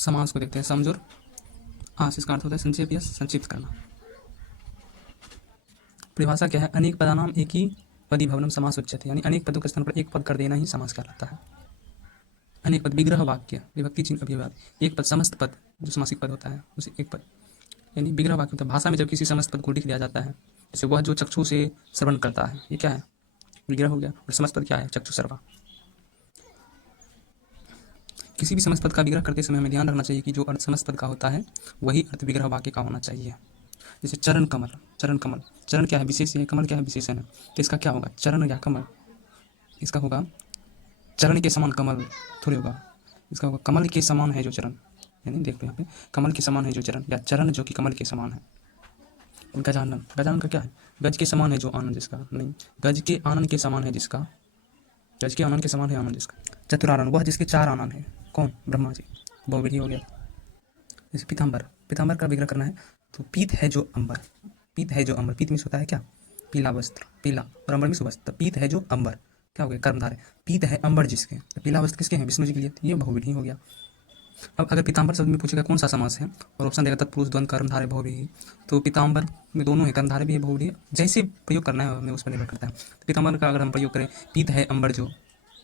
समास को देखते हैं। समझुर आस, इसका अर्थ होता है संक्षेप या संक्षिप्त करना। परिभाषा क्या है? अनेक पदानाम एक ही पदी भवनम समास उच्यते, यानी अनेक पदों के स्थान पर एक पद कर देना ही समास कहलाता है। अनेक पद विग्रह वाक्य, विभक्ति चिन्ह अभिवाद। एक पद समस्त पद, जो समासिक पद होता है उसे एक पद, यानी विग्रह वाक्य होता है। भाषा में जब किसी समस्त पद को लिख दिया जाता है, जैसे वह जो चक्षु से श्रवण करता है, ये क्या है? विग्रह हो गया। और समस्त पद क्या है? चक्षु सर्वा। किसी भी समस्त पद का विग्रह करते समय हमें ध्यान रखना चाहिए कि जो अर्थ समस्त पद का होता है वही अर्थ विग्रह वाक्य का होना चाहिए। जैसे चरण कमल, चरण कमल, चरण क्या है? विशेष है, कमल क्या है? विशेषण है। तो इसका क्या होगा? चरण या कमल, इसका होगा चरण के समान कमल थोड़ी होगा, इसका होगा कमल के समान है जो चरण, यानी देख लो यहाँ पे कमल के समान है जो चरण, या चरण जो कि कमल के समान है। गजानन, गजानन का क्या है? गज के समान है जो आनंद जिसका, नहीं, गज के आनंद के समान है जिसका, गज के आनंद के समान है आनंद जिसका। चतुरानन, वह जिसके चार आनंद है। कौन? ब्रह्मा जी, बहुविधि हो गया। जैसे पीताम्बर, पीताम्बर का विग्रह करना है तो पीत है जो अंबर, पीत है जो अंबर, पीत मिस होता है क्या? पीला वस्त्र, पीला, और अंबर मिस वस्त्र, पीत है जो अंबर, क्या हो गया? कर्मधारय। पीत है अंबर जिसके, तो पीला वस्त्र किसके हैं? विष्णु जी के लिए, तो ये बहुविधि हो गया। अब अगर पीताम्बर शब्द में पूछेगा कौन सा समास है, और ऑप्शन देगा तत्पुरुष द्वंद कर्मधारय बहुव्रीहि, तो पीताम्बर में दोनों है, कर्मधारय भी है बहुव्रीहि, जैसे प्रयोग करना है हमें उस पर निर्भर करता है। तो पीताम्बर का अगर हम प्रयोग करें, पीत है अंबर जो,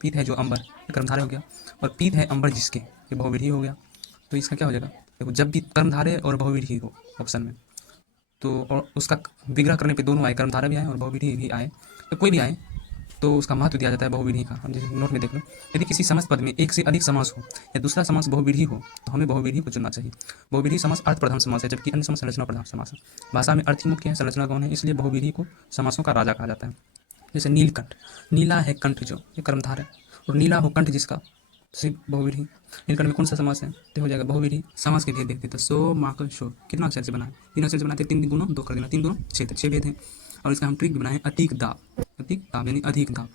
पीत है जो अंबर, ये कर्मधारय हो गया, और पीत है अंबर जिसके, ये बहुव्रीहि हो गया। तो इसका क्या हो जाएगा? देखो, जब भी कर्मधारय और बहुव्रीहि हो ऑप्शन में, तो और उसका विग्रह करने पे दोनों आए, कर्मधारय भी आए और बहुव्रीहि भी आए, तो कोई भी आए तो उसका महत्व दिया जाता है बहुव्रीहि का। हम जैसे नोट में देख लो, यदि किसी समस्त पद में एक से अधिक समास हो या दूसरा समास बहुव्रीहि हो तो हमें बहुव्रीहि को चुनना चाहिए। बहुव्रीहि समास अर्थ प्रधान समास है, जबकि अन्य समास संरचना प्रधान समास है। भाषा में अर्थ ही मुख्य है, संरचना गौण है, इसलिए बहुव्रीहि को समासों का राजा कहा जाता है। जैसे नीलकंठ, नीला है कंठ जो, ये कर्मधारय है, और नीला हो कंठ जिसका, बहुव्रीहि। नीलकंठ में कौन सा समास है? तो हो जाएगा बहुव्रीहि। समास के भेद देखते, तो सो माकल शोर कितना अक्षर से बना है? 3 अक्षर से बनाते, 3 गुना 2 कर देना, 3 गुना 6, 6 भेद हैं। और इसका हम ट्रिक भी बनाए, अतिक दाब, अतिक दाब यानी अधिक दाब,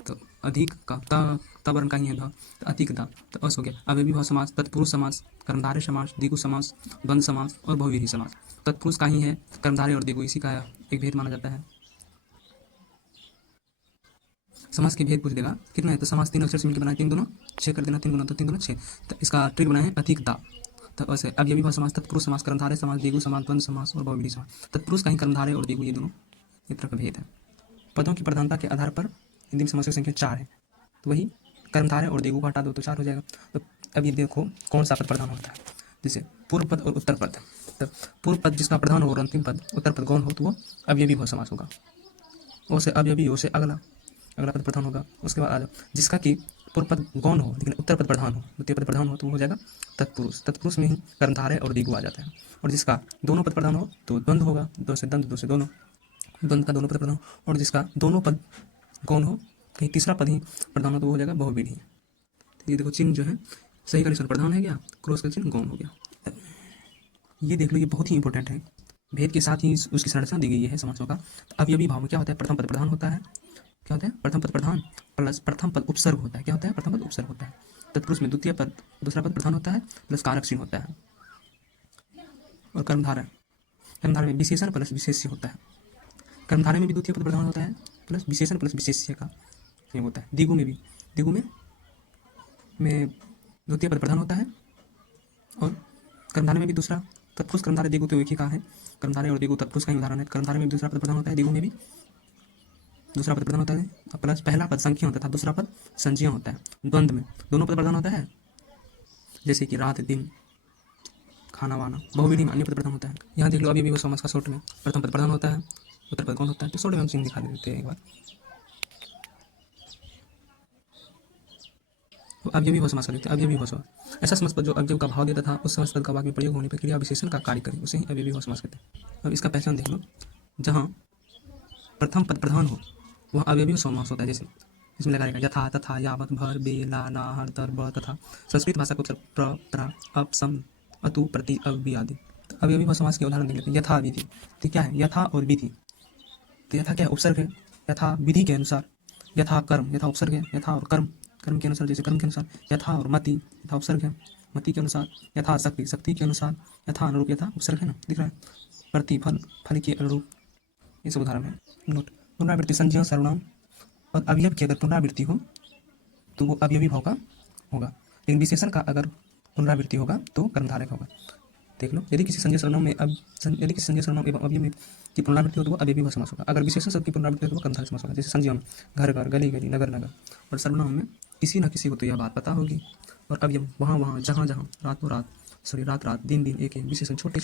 तो अधिक का त वर्ण का ही है ध, तो अतिक दाब, तो अस हो गया। अव्ययी भाव समास, तत्पुरुष समास, कर्मधारय समास, द्विगु समास, द्वंद्व समास और बहुव्रीहि समास। तत्पुरुष का ही है कर्मधारय और द्विगु, इसी का एक भेद माना जाता है। समास के भेद पूछ देगा कितना है, तो समास 3 अक्षर से मिलकर बनाए, 3 गुना 6 कर देना, 3 गुना तो 3 गुना 6, तो इसका ट्रिक बनाए अधिक दाब। तो ऐसे अव्ययी भाव समास, तत्पुरुष समास, कर्मधारय समास, द्विगु समास, द्वंद्व समास और बहुव्रीहि समास। तत्पुरुष का ही कर्मधारय और द्विगु, ये दोनों इस तरह का भेद है। पदों की प्रधानता के आधार पर हिंदी में समासों की संख्या 4 है, तो वही कर्मधारय और द्विगु को हटा दो तो 4 हो जाएगा। तो अब ये देखो कौन सा पद प्रधान होता है, जैसे पूर्व पद और उत्तर पद। तो पूर्व पद जिसका प्रधान हो और अंतिम पद उत्तर पद गौण हो तो वो अव्ययी भाव समास होगा। ओ से अव्ययी, ओ से अगला, अगला पद प्रधान होगा। उसके बाद आ जाओ, जिसका कि पूर्व पद गौण हो लेकिन उत्तर पद प्रधान हो, द्वितीय पद प्रधान हो, तो वो हो जाएगा तत्पुरुष। तत्पुरुष में ही कर्मधारय और द्विगु आ जाता है। और जिसका दोनों पद प्रधान हो तो द्वंद्व होगा, दो से दंड, दो से दोनों, द्वंद्व का दोनों पद प्रधान हो। और जिसका दोनों पद गौण हो, कहीं तीसरा पद ही प्रधान हो, तो वो हो जाएगा बहुव्रीहि। तो ये देखो चिन्ह जो है सही का निशान प्रधान है गया, क्रॉस का चिन्ह गौण हो गया। ये देख लो, ये बहुत ही इंपॉर्टेंट है। भेद के साथ ही उसकी संरचना दी गई है समासों का। तो अव्ययी भाव में क्या होता है? प्रथम पद प्रधान होता है, क्या होता है? प्रथम पद प्रधान प्लस प्रथम पद उपसर्ग होता है, क्या होता है? प्रथम पद उपसर्ग होता है। तत्पुरुष में द्वितीय पद दूसरा पद प्रधान होता है प्लस कारक चिन्ह होता है। और कर्मधारय, कर्मधारय में विशेषण प्लस विशेष्य होता है। कर्मधारय में भी द्वितीय पद प्रधान होता है प्लस विशेषण प्लस विशेष्य का ये होता है। द्विगु में भी, द्विगु में द्वितीय पद प्रधान होता है, और कर्मधारय में भी दूसरा, तत्पुरुष कर्मधारय द्विगु तो एक ही का है, कर्मधारय और द्विगु तत्पुरुष का ही उदाहरण है। कर्मधारय में दूसरा पद प्रधान होता है, द्विगु में भी दूसरा पद प्रधान होता है, प्लस पहला पद संख्या होता है, दूसरा पद संज्ञा होता है। द्वंद्व में दोनों पद प्रधान होता है, जैसे कि रात दिन, खाना वाना। बहुव्रीहि में अन्य पद प्रधान होता है। यहाँ देख लो अभी भी वो समास का शॉर्ट में प्रथम पद प्रधान होता है, उत्तर पद कौन होता है, तो शॉर्ट में हम चिन्ह दिखा देते हैं एक बार। तो अव्ययी भाव समास करते हैं, अव्ययी भाव समास ऐसा समास पद जो अव्यय का भाव देता था उस समास पद का वाक्य में प्रयोग होने पर क्रिया विशेषण का कार्य करे, उसे ही अव्ययी भाव समास कहते हैं। अब इसका पहचान देख लो, जहाँ प्रथम पद प्रधान हो वह अव्ययी समास होता है। जैसे इसमें लगाएगा यथा, तथा, यावत, भर, बे, ला, ना, हर, तर, ब, तथा। संस्कृत भाषा को प्र, प्रा, अप, सम, अतु, प्रति, अव्ययी आदि। तो अव्ययी भाव समास के उदाहरण देख लेते हैं। यथा विधि, तो क्या है? यथा और विधि, तो यथा क्या है? उपसर्ग है। यथा विधि के अनुसार, यथा कर्म, यथा उपसर्ग है, यथा और कर्म, कर्म के अनुसार, जैसे कर्म के अनुसार। यथा और मति, यथा उपसर्ग है, मति के अनुसार। यथा शक्ति, शक्ति के अनुसार। यथा अनुरूप, यथा उपसर्ग है ना, दिख रहा है। प्रतिफल, फल के अनुरूप, ये सब उदाहरण है। नोट, पुनरावृत्ति संज्ञा सर्वनाम और अवयव की अगर पुनरावृत्ति हो तो वो अवयवी भाव का होगा, लेकिन विशेषण का अगर पुनरावृत्ति होगा तो कर्मधारय होगा। देख लो, यदि किसी संज्ञा सर्वनाम में यदि किसी संज्ञा सर्वनाम एवं अवयव में की पुनरावृत्ति हो तो वो अवयवी समास होगा। अगर विशेषण शब्द की पुनरावृत्ति हो तो वो कर्मधारय समास होगा। जैसे संज्ञा में घर घर, गली गली, नगर नगर, और सर्वनाम में किसी न किसी को तो यह बात पता होगी, और अवयव वहाँ वहाँ, जहाँ जहाँ, रातों रात, रात रात, दिन दिन, एक एक, विशेषण छोटे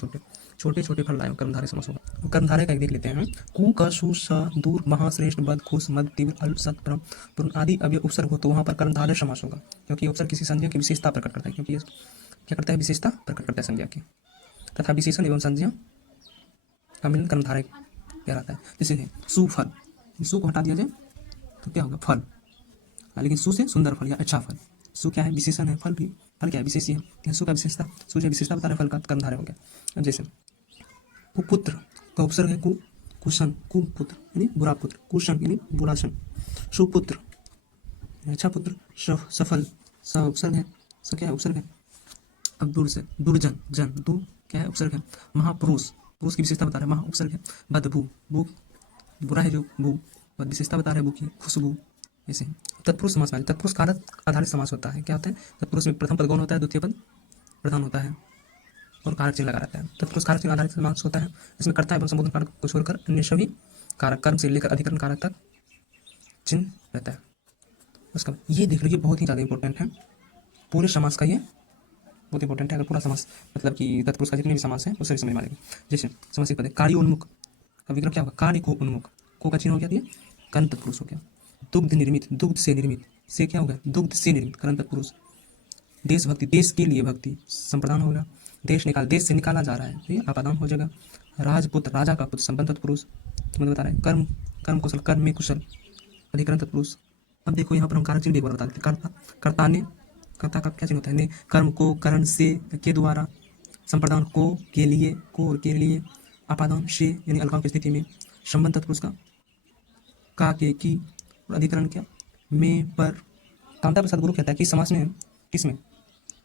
छोटे फल लाए, कर्मधारय समास होगा। कर्मधारय का एक देख लेते हैं। कु क सु स दूर महाश्रेष्ठ बद खुश मद तीव्र अल्प सत परम पूर्ण आदि अवयव उपसर्ग हो तो वहाँ पर कर्मधारय समास होगा, क्योंकि उपसर्ग किसी संज्ञा की विशेषता प्रकट करता है, क्योंकि क्या करता है, विशेषता प्रकट करता है संज्ञा की। तथा विशेषण एवं संज्ञा का मिलन कर्मधारय कहलाता है। जैसे सुफल, सु को हटा दिया जाए तो क्या होगा, फल। लेकिन सु से सुंदर फल या अच्छा फल। सु क्या है, विशेषण है, फल क्या है, विशेषी है। सु का विशेषता, सु जो विशेषता बता रहा है, फल का कर्मधारय हो गया। अब जैसे कुपुत्र का उपसर्ग है कुशन, कुपुत्र यानी बुरा पुत्र, कुशन यानी बुरा सन, सुपुत्र अच्छा पुत्र, सफल स उपसर्ग है, स क्या है, उपसर्ग है। अब दूर से दुर्जन, जन दू क्या है, उपसर्ग है। महापुरुष, पुरुष की विशेषता बता रहा है, महा उपसर्ग है। बदबू, बू बुरा है जो, बू विशेषता बता रहा है, बू की खुशबू। ऐसे तत्पुरुष समास में तत्पुरुष कारक आधारित समास होता है। क्या होता है, तत्पुरुष में प्रथम पद गौण होता है, द्वितीय पद प्रधान होता है और कारक चिन्ह लगा रहता है। तत्पुरुष कारक चिन्ह आधारित समास होता है। इसमें कर्ता एवं संबोधन कारक को छोड़कर अन्य सभी कारक, कर्म से लेकर अधिकरण कारक तक चिन्ह रहता है। उसका ये देख लीजिए, बहुत ही ज़्यादा इंपॉर्टेंट है पूरे समास का, ये बहुत इंपॉर्टेंट है। अगर पूरा समास मतलब कि तत्पुरुष का जितने भी समास है उससे समझ में आएगा। जैसे समासिक पद है, कार्योन्मुख का विग्रह क्या होगा, कार्य को उन्मुख, को का चिन्ह हो गया, कर्ण तत्पुरुष हो गया। दुग्ध निर्मित, दुग्ध से निर्मित, से क्या होगा, दुग्ध से निर्मित, कर्ण तत्पुरुष। देशभक्ति, देश के लिए भक्ति, संप्रदान होगा। देश निकाल, देश से निकाला जा रहा है, तो ये अपादान हो जाएगा। राजपुत्र, राजा का पुत्र, संबंध तत्पुरुष तुम्हें बता रहा है। कर्म, कर्म कुशल, कर्म में कुशल, अधिकरण तत्पुरुष। अब देखो यहाँ पर हम कारक चिन्ह एक बार बता देते। कर्ता, कर्ता ने, कर्ता का क्या चिन्ह होता है, ने, कर्म को करण से के द्वारा, संप्रदान को के लिए, को के लिए, अपादान से यानी अल्पांत की स्थिति में, संबंध तत्पुरुष का के की, और अधिकरण क्या, में पर। कामता प्रसाद गुरु कहता है कि समास में, किसमें,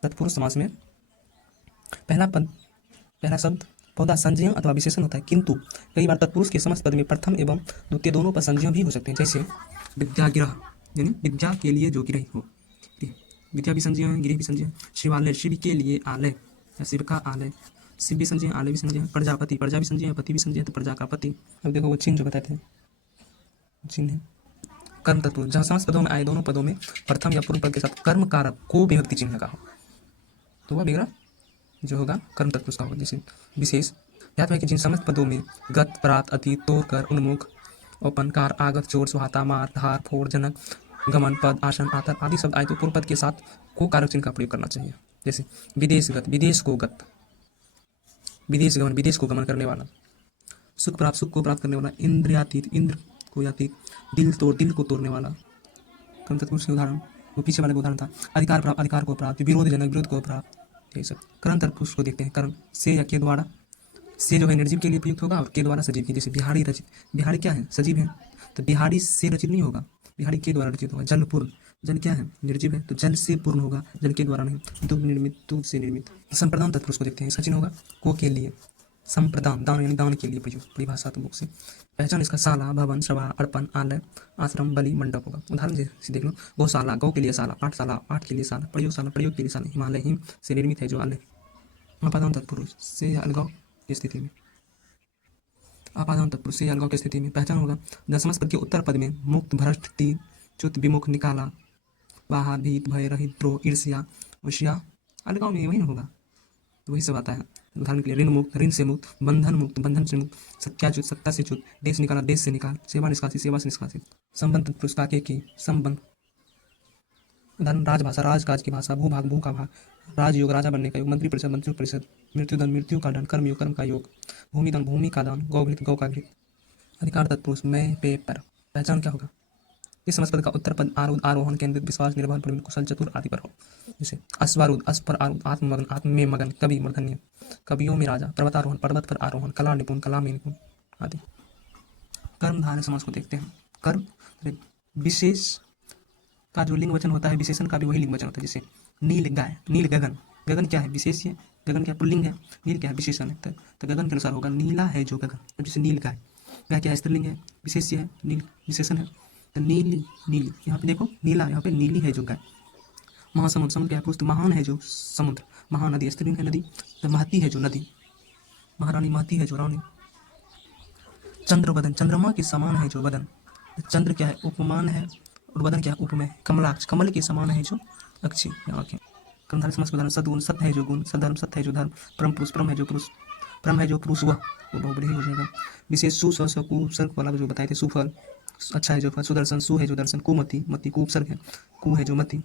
तत्पुरुष समास में पहला पद, पहला शब्द पौधा संज्ञा अथवा विशेषण होता है, किंतु कई बार तत्पुरुष के समस्त पद में प्रथम एवं द्वितीय दोनों पद संज्ञा भी हो सकते हैं। जैसे विद्यागृह यानी विद्या के लिए जो गृह हो, विद्या भी संज्ञा है, गृह भी संज्ञा है। शिवालय, शिव के लिए आलय या शिव का आलय, शिव भी संज्ञा, आलय भी संज्ञा। प्रजापति, प्रजा भी संज्ञा, पति भी संज्ञा, तो प्रजा का पति। अब देखो वो चिन्ह जो बताते हैं, चिन्ह है कर्म तत्पुरुष, जहाँ समस्त पदों में आए दोनों पदों में प्रथम या पूर्व पद के साथ कर्म कारक को विभक्ति चिन्ह लगा हो तो वह विग्रह जो होगा कर्म तत्पुरुष का होगा। जैसे विशेष याद है कि जिन समस्त पदों में गत, प्रात, अतीत, तोड़ कर, उन्मुख, औपनकार, आगत, चोर, सुहाता, मार, धार, फोड़, जनक, गमन, पद, आसन, आतर आदि शब्द आए तो पूर्व पद के साथ को कारक चिन्ह का प्रयोग करना चाहिए। जैसे विदेशगत, विदेश को गत, विदेश गमन, विदेश को गमन करने वाला। सुख प्राप्त, सुख को प्राप्त करने वाला। इंद्रियातीत, इंद्र को यातीत। दिल तोड़, दिल को तोड़ने वाला। कर्म तत्पुरुष के उदाहरण वो पीछे वाले का उदाहरण था। अधिकार प्राप्त, अधिकार को प्राप्त। विरोधजनक, विरोध को प्राप्त। यही सब कर्म तत्पुरुष को देखते हैं। कर्म से या के द्वारा, से जो है निर्जीव के लिए प्रयुक्त होगा और के द्वारा सजीव की। जैसे बिहाड़ी रचित, बिहाड़ी क्या है, सजीव है, तो बिहाड़ी से रचित नहीं होगा, बिहाड़ी के द्वारा रचित होगा। जल पूर्ण, जल क्या है, निर्जीव है, तो जल से पूर्ण होगा, जल के द्वारा नहीं। दुग्ध निर्मित, दूध से निर्मित। संप्रदान तत्पुरुष को देखते हैं, इसका चिन्ह होगा को के लिए। संप्रदान, दान यानी दान के लिए प्रयुक्त, परिभाषा तो बुक से। पहचान इसका शाला, भवन, सभा, अर्पण, आलय, आश्रम, बलि, मंडप होगा। उदाहरण जैसे देख लो, गौशाला, गौ के लिए शाला, पाठशाला, पाठ के लिए शाला, प्रयोगशाला, प्रयोग के लिए शाला। हिमालय, हिम से निर्मित है जो आलय। आपादान तत्पुरुष से अलगाव की स्थिति में, आपादान तत्पुरुष से अलगाव की स्थिति में पहचान होगा। दशमस पद के उत्तर पद में मुक्त, भ्रष्ट, तीन, च्युत, विमुख, निकाला, बाहा, भीत, भय, रहित, द्रोह, ईर्ष्या, वश्या, अलगाव में वही होगा, तो वही सब आता है। उदाहरण के लिए ऋण मुक्त, ऋण से मुक्त, बंधन मुक्त, बंधन से मुक्त, सत्याच्युत, सत्ता से च्युत, देश निकाला, देश से निकाल, सेवा निष्कासित, सेवा से निष्कासित। संबंध तत्पुरुष का के की, संबंध। उदाहरण राजभाषा, राजकाज की भाषा, भूभाग, भू का भाग, राजयोग, राजा बनने का योग, मंत्री परिषद, मंत्री परिषद, मृत्युदंड, मृत्यु का दंड, कर्मयोग, कर्म का योग, भूमिदान, भूमि का दान, गौघृत, गौ का घृत। अधिकार तत्पुरुष मैं, पे, पर। पहचान क्या होगा, इस समस्त पद का उत्तर पद आरूढ़, आरोहण, केंद्रित, विश्वास, निर्भर, प्रवीण, कुशल, चतुर आदि पर हो। जैसे अश्वारूढ़, अश्व पर आरूढ़, आत्ममग्न, आत्म में मगन, कवि, मूर्धन्य, कवियों में राजा, पर्वतारोहण, पर्वत पर आरोहण, कला निपुण, कला में निपुण आदि। कर्मधारय समास को देखते हैं। कर्म विशेष का जो लिंग वचन होता है, विशेषण का भी वही लिंग वचन होता है। जैसे नील गाय, नील गगन, गगन क्या है, विशेष है, गगन क्या पुल्लिंग है, नील क्या है, विशेषण है, तो गगन के अनुसार होगा नीला है जो गगन। अब जैसे नील गाय, गाय क्या है, स्त्रीलिंग है, विशेष है, नील विशेषण है, तो नीली, नीली, यहाँ पे देखो नीला, यहाँ पे नीली है जो गाय। महासमुद्र, समुद्र क्या है, पुरुष, महान है जो समुद्र, महानदी स्त्रीलिंग है नदी, तो महती है जो नदी, महारानी महती है जो रानी। चंद्र बदन, चंद्रमा के समान है जो बदन, चंद्र क्या है उपमान है, और बदन क्या है उपमेय। कमलाक्ष, कमल के समान है जो अक्षी आंखें। कर्मधारय समास में उदाहरण सद्गुण, सत्य है जो गुण, सद्धर्म सत्य है जो धर्म, परम पुरुष परम है जो पुरुष, परम है जो पुरुष वह, वो बहुब्रीहि हो जाएगा। विशेष सु स्व कु उपसर्ग वाला जो बताए थे, सुफल अच्छा है जो फल, सुदर्शन सु है जो दर्शन, कुमति मति कु उपसर्ग है, कु है जो मति।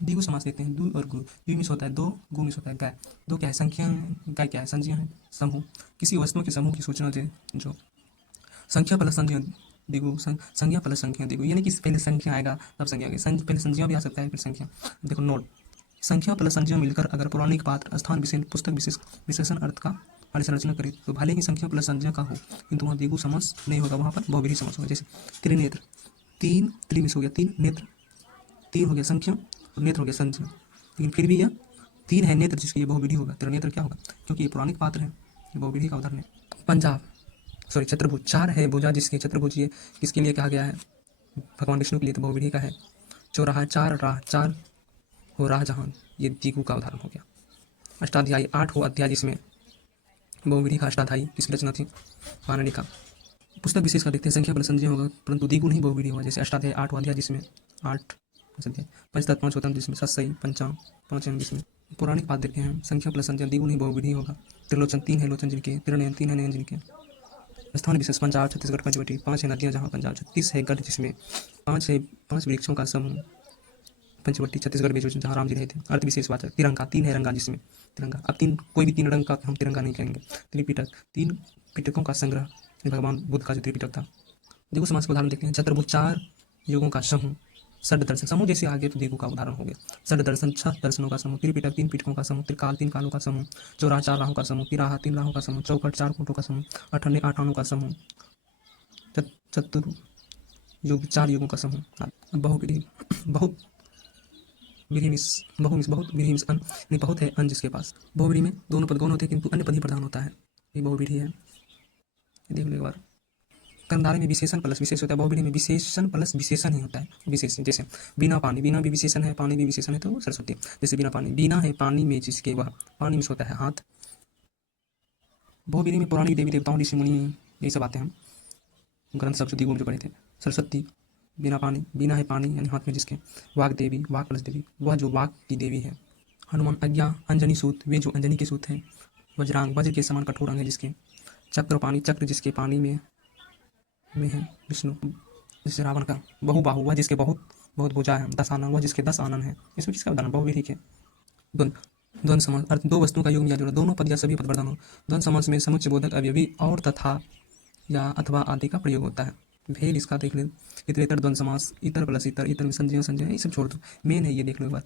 द्विगु समास देखते हैं, द्वि और गु। द्वि मीन्स होता है दो, गु मीन्स होता है गाय। दो क्या है संख्या है, गाय क्या है संज्ञा है, समूह, किसी वस्तुओं के समूह की सूचना दे जो। संख्या प्लस संज्ञा दिगु, संज्ञा प्लस संख्या दिगु, यानी कि पहले संख्या आएगा तब संज्ञा आएगी, पहले संज्ञा भी आ सकता है फिर संख्या। देखो नोट, संख्या प्लस संज्ञा मिलकर अगर पौराणिक पात्र स्थान विशेष पुस्तक विशेष विशेषण अर्थ का संरचना करे तो भले ही संख्या प्लस संज्ञा का हो किंतु वहाँ द्विगु समास नहीं होगा, वहाँ पर बहुव्रीहि समास होगा। जैसे त्रिनेत्र, तीन त्रिमिस हो गया, तीन नेत्र, तीन हो गया संख्या और नेत्र हो गया संज्ञा, लेकिन फिर भी यह तीन है नेत्र जिसकी ये बहुव्रीहि होगा। त्रिनेत्र क्या होगा, क्योंकि ये पौराणिक पात्र है, ये बहुव्रीहि का उदाहरण है। पंजाब सॉरी चतुर्भुज, चार है भुजा जिसके चतुर्भुज ये किसके लिए कहा गया है, भगवान विष्णु के लिए, तो बहुव्रीहि का है। चौराहा, चार राह, चार हो राह जहान, ये द्विगु का उदाहरण हो गया। अष्टाध्यायी, आठ हो अध्याय जिसमें बहुव्रीहि का अष्टाध्यायी किसकी रचना थी, पाणिनि का। पुस्तक विशेष का देखते हैं, संख्या प्लस संज्ञा होगा परंतु द्विगु नहीं बहुव्रीहि होगा। जैसे अष्टाध्यायी आठ अध्याय जिसमें आठ अध्याय, पंचतत्व पाँच होता है जिसमें सत्सई पंचांग पाँच हैं जिसमें। पौराणिक बात देखते हैं, संख्या प्लस संज्ञा द्विगु नहीं बहुव्रीहि होगा। त्रिलोचन, तीन है लोचन जिनके, त्रिनयन, तीन है नयन जिनके। स्थान विशेष, पंजाब छत्तीसगढ़ पंचवटी, पाँच है नदियाँ जहाँ पंजाब, 36 है गढ़ जिसमें, पाँच है पाँच वृक्षों का समूह पंचवटी छत्तीसगढ़ में जहाँ राम जी रहे थे। अर्थ विशेष वाचक, तिरंगा, तीन है रंगा जिसमें, तिरंगा। अब तीन कोई भी तीन रंग का हम तिरंगा नहीं कहेंगे। त्रिपिटक, तीन पिटकों का संग्रह, भगवान बुद्ध का जो त्रिपिटक था। देखो समास का उदाहरण देखते हैं, चतुर्भुज, चार युगों का समूह, षड दर्शन, समूह जैसे आगे तो देखो का उदाहरण हो गया। षड दर्शन, छह दर्शनों का समूह। त्रिपिटक, तीन पिटकों का समूह। त्रिकाल, तीन कालों का समूह। चौराहा, चार राहों का समूह। तिराहा, तीन राहों का समूह। चौखट, चार कोटों का समूह। अठन्ने, आठ आनों का समूह। चतुर्युग, चार युगों का समूह। बहुव्रीहि, बहुत विधि मिस बहु मिस बहुत विधि मिस अन, नहीं बहुत है अन जिसके पास। बहुव्रीहि में दोनों पद गौण होते हैं किंतु अन्य पद ही प्रधान होता है, ये बहुव्रीहि है। देख लो एक बार, कर्मधारय में विशेषण प्लस विशेष होता है, बहुव्रीहि में विशेषण प्लस विशेषण ही होता है। विशेषण जैसे बिना पानी, बिना भी विशेषण है, पानी भी विशेषण है तो सरस्वती। जैसे बिना पानी, बिना है पानी में जिसके, वह पानी में होता है हाथ। बहुव्रीहि में पौराणिक देवी देवताओं ऋषि मुनि ये सब आते हैं, ग्रंथ सब जो जो पढ़े थे। सरस्वती बिना पानी, बिना है पानी यानी हाथ में जिसके। वाक देवी, वाक प्लस देवी, वह जो वाक की देवी है। हनुमान, आज्ञा, अंजनी सूत, वे जो अंजनी के सूत हैं। वज्रांग, वज्र के समान कठोर अंग है जिसके। चक्र, पानी, चक्र जिसके पानी में है। विष्णु, जैसे रावण का। बहुबाहु, वह जिसके बहुत बहुत भुजा है। दस आनन, वह जिसके 10 आनन है। इसमें किसका उदाहरण, बहुव्रीहि के। द्वंद्व, द्वंद्व समास अर्थ दो वस्तुओं का योग या जोड़ा, दोनों पद या सभी पद प्रधान हो। द्वंद्व समास में समुच्चय बोधक अवयवी और तथा या अथवा आदि का प्रयोग होता है। भेद इसका देख ले, इतरेतर द्वंद्व समास, इतर प्लस इतर, इतर में संज्ञा संज्ञा ये सब छोड़ दो, मेन है ये देख लो एक बार।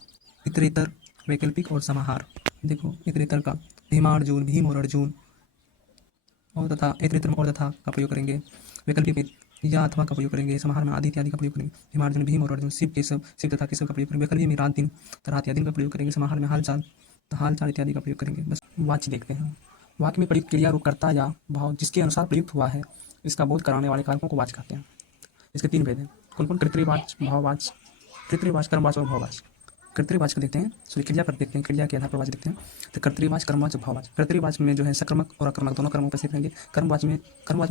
इतरेतर वैकल्पिक और समाहार, देखो इतरेतर का भीमार्जुन, भीम और अर्जुन, और तथा इतरेतर में और तथा का प्रयोग करेंगे। वैकल्पिक में या अथवा का प्रयोग करेंगे। समाहार में आदि इत्यादि का प्रयोग करेंगे। भीमार्जुन, भीम और अर्जुन, शिव केशव, शिव तथा केशव का प्रयोग करेंगे। वैकल्पिक में रात दिन तथा रात दिन का प्रयोग करेंगे। समाहार में हाल चाल इत्यादि का प्रयोग करेंगे। बस वाच्य देखते हैं, वाक्य में प्रयुक्त क्रिया रूप कर्ता या भाव जिसके अनुसार प्रयुक्त हुआ है, इसका बोध कराने वाले कारकों को वाच्य कहते हैं। इसके तीन भेद हैं, कौन कौन, कर्तृवाच्य, भाववाच्य, कर्तृवाच्य, कर्मवाच्य और भाववाच्य। कर्तृवाच्य को देखते हैं, सॉरी क्रिया पर देखते हैं, क्रिया के आधार पर वाच्य देखते हैं। तो कर्तृवाच्य, कर्मवाच्य, भाववाच्य। कर्तृवाच्य में जो है सकर्मक और अकर्मक दोनों कर्म उपस्थित रहेंगे। कर्मवाच्य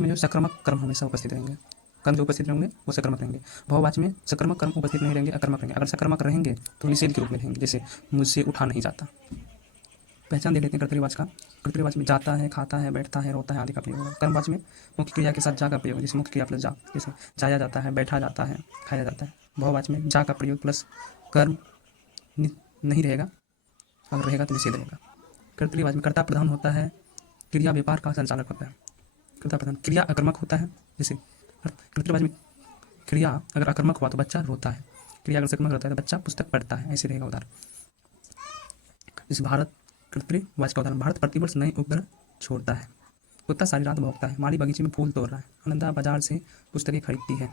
में जो सकर्मक कर्म हमेशा उपस्थित रहेंगे, कर्म जो उपस्थित रहेंगे वो सकर्मक रहेंगे। भाववाच्य में सकर्मक कर्म उपस्थित नहीं रहेंगे, अकर्मक रहेंगे। अगर सकर्मक रहेंगे तो निषेध के रूप में रहेंगे, जैसे मुझसे उठा नहीं जाता। पहचान देख लेते हैं कर्तृवाच्य का। कर्तृवाच्य में जाता है, खाता है, बैठता है, रोता है आदि का प्रयोग होगा। कर्मवाच्य में मुख्य क्रिया के साथ जा का प्रयोग, जैसे मुख्य क्रिया प्लस जा, जैसे जाया जाता है, बैठा जाता है, खाया जाता है। भाववाच्य में जा का प्रयोग प्लस कर्म नहीं रहेगा, अगर रहेगा तो निषेध रहेगा। कर्तृवाच्य में कर्ता प्रधान होता है, क्रिया व्यापार का संचालक होता है। कर्ता प्रधान, क्रिया अकर्मक होता है, जैसे कर्तृवाच्य में क्रिया अगर अकर्मक हुआ तो बच्चा रोता है, क्रिया अगर सकर्मक रहता है तो बच्चा पुस्तक पढ़ता है, ऐसे रहेगा उदाहरण। जैसे भारत, कर्तृवाच्य का उदाहरण, भारत प्रतिवर्ष नए उपग्रह छोड़ता है। कुत्ता सारी रात भौंकता है। माली बगीचे में फूल तोड़ रहा है। आनंदा बाजार से पुस्तकें खरीदती है।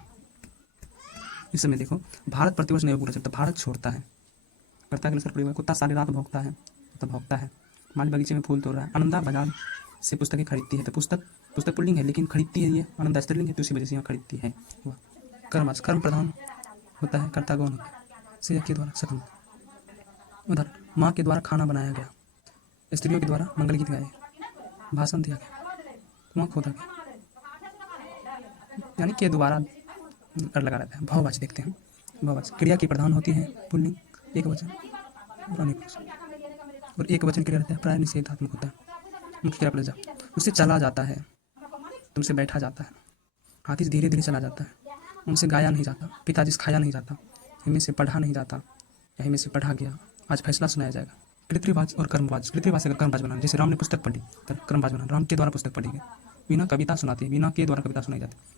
इस समय देखो, भारत प्रतिवर्ष नए उपग्रह छोड़ता है, भारत छोड़ता है, कर्ता के अनुसार प्रयोग है। कुत्ता सारी रात भौंकता है तो भौंकता है। माली बगीचे में फूल तोड़ रहा है। आनंदा बाजार से पुस्तकें खरीदती है, तो पुस्तक पुल्लिंग है लेकिन खरीदती है, ये आनंदा स्त्रीलिंग है तो इसी वजह से यहाँ खरीदती है। कर्मवाच्य, कर्म प्रधान होता है, कर्ता गौण से के द्वारा सकर्मक। उदाहरण, माँ के द्वारा खाना बनाया गया। स्त्रियों के द्वारा मंगल गीत गाए, भाषण दिया गया, कुआं खोदा गया, यानी के दोबारा अर लगा रहता है। भाववाची देखते हैं। भाववाची क्रिया की प्रधान होती है पुल्लिंग, एक वचन और अनेक वचन, और एक वचन क्रिया रहता है प्राय निषेधात्मक होता है। मुख्य क्रिया प्रजा, उससे चला जाता है, तुमसे बैठा जाता है, हाथी से धीरे धीरे चला जाता है, उनसे गाया नहीं जाता, पिताजी से खाया नहीं जाता, हिमें से पढ़ा नहीं जाता, या हिमें से पढ़ा गया, आज फैसला सुनाया जाएगा। कृतवाच और कर्मवाच, कृतवाच से कर्मवाच बनाना, जैसे राम ने पुस्तक पढ़ी तो कर्मवाच बनाना, राम के द्वारा पुस्तक पढ़ी गई। वीणा कविता सुनाती है, वीणा के द्वारा कविता सुनाई जाती है।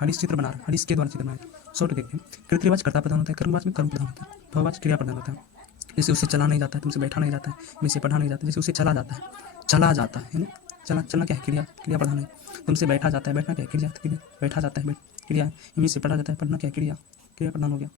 हरीश चित्र बना रहा है, हरीश के द्वारा चित्र बनाया। शॉर्ट देखते हैं, कृतवाच कर्ता प्रधान होता है, कर्मवाच में कर्म प्रधान होता है, भाववाच क्रिया प्रधान होता है। जैसे उससे चला नहीं जाता है, तुमसे बैठा नहीं जाता है, में से पढ़ा नहीं जाता, जैसे उससे चला जाता है, चला जाता है ना, चला चलना क्या है, क्रिया, क्रिया प्रधान है। तुमसे बैठा जाता है, बैठना क्या है, क्रिया, क्रिया बैठा जाता है, क्रिया, इनमें से पढ़ा जाता है, पढ़ना क्या है, क्रिया, क्रिया प्रधान हो गया।